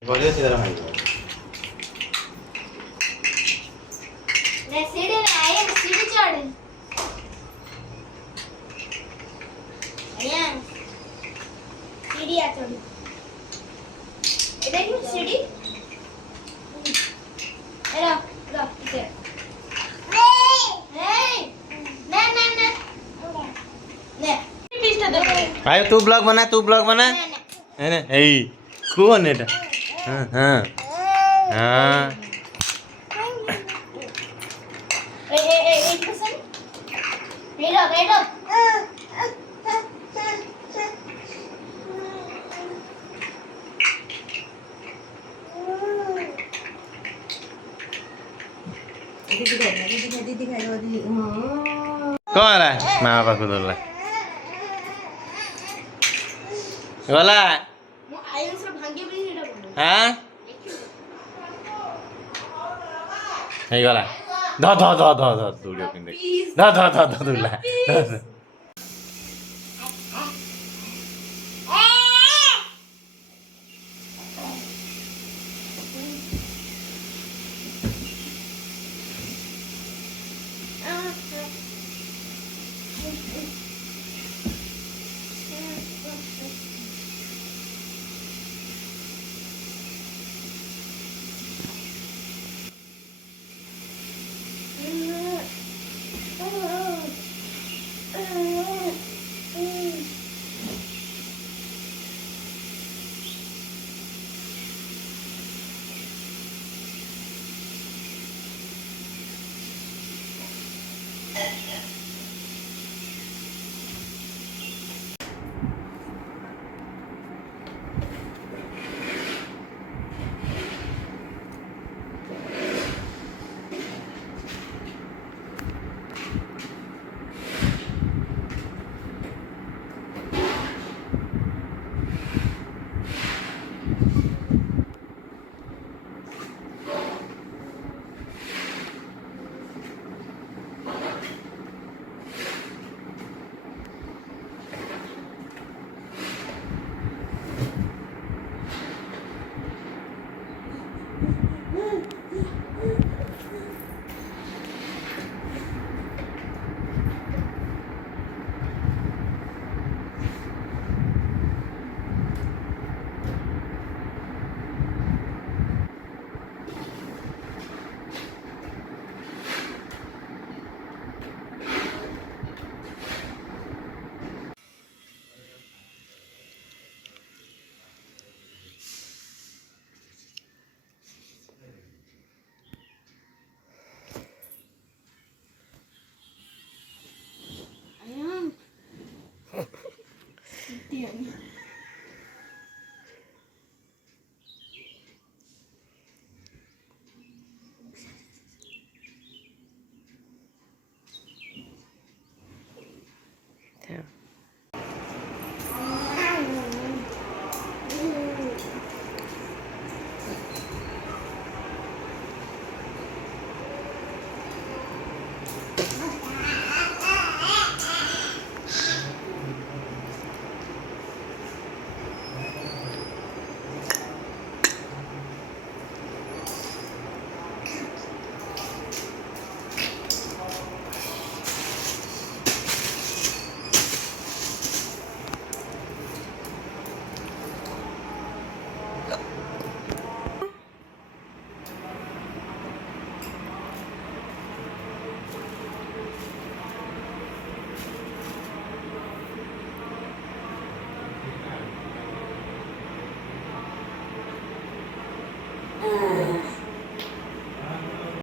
Boleh sih dalam itu. Nasi dia ayam sini cari. Ayam. Sini ya cari. Ini kan sini. Hello, hello, here. Hey, nah, nah, nah. Nah. आयो तू blog बना है ना ए कौन है हाँ हाँ हाँ Hey, listen. Read up. दीदी खाएगा दीदी कौन है माँ बाप को बोल बोला Ayam sab bhangi bhi nahi rakhna. हाँ नहीं बोला ध दूरियो पिंदे ध दूला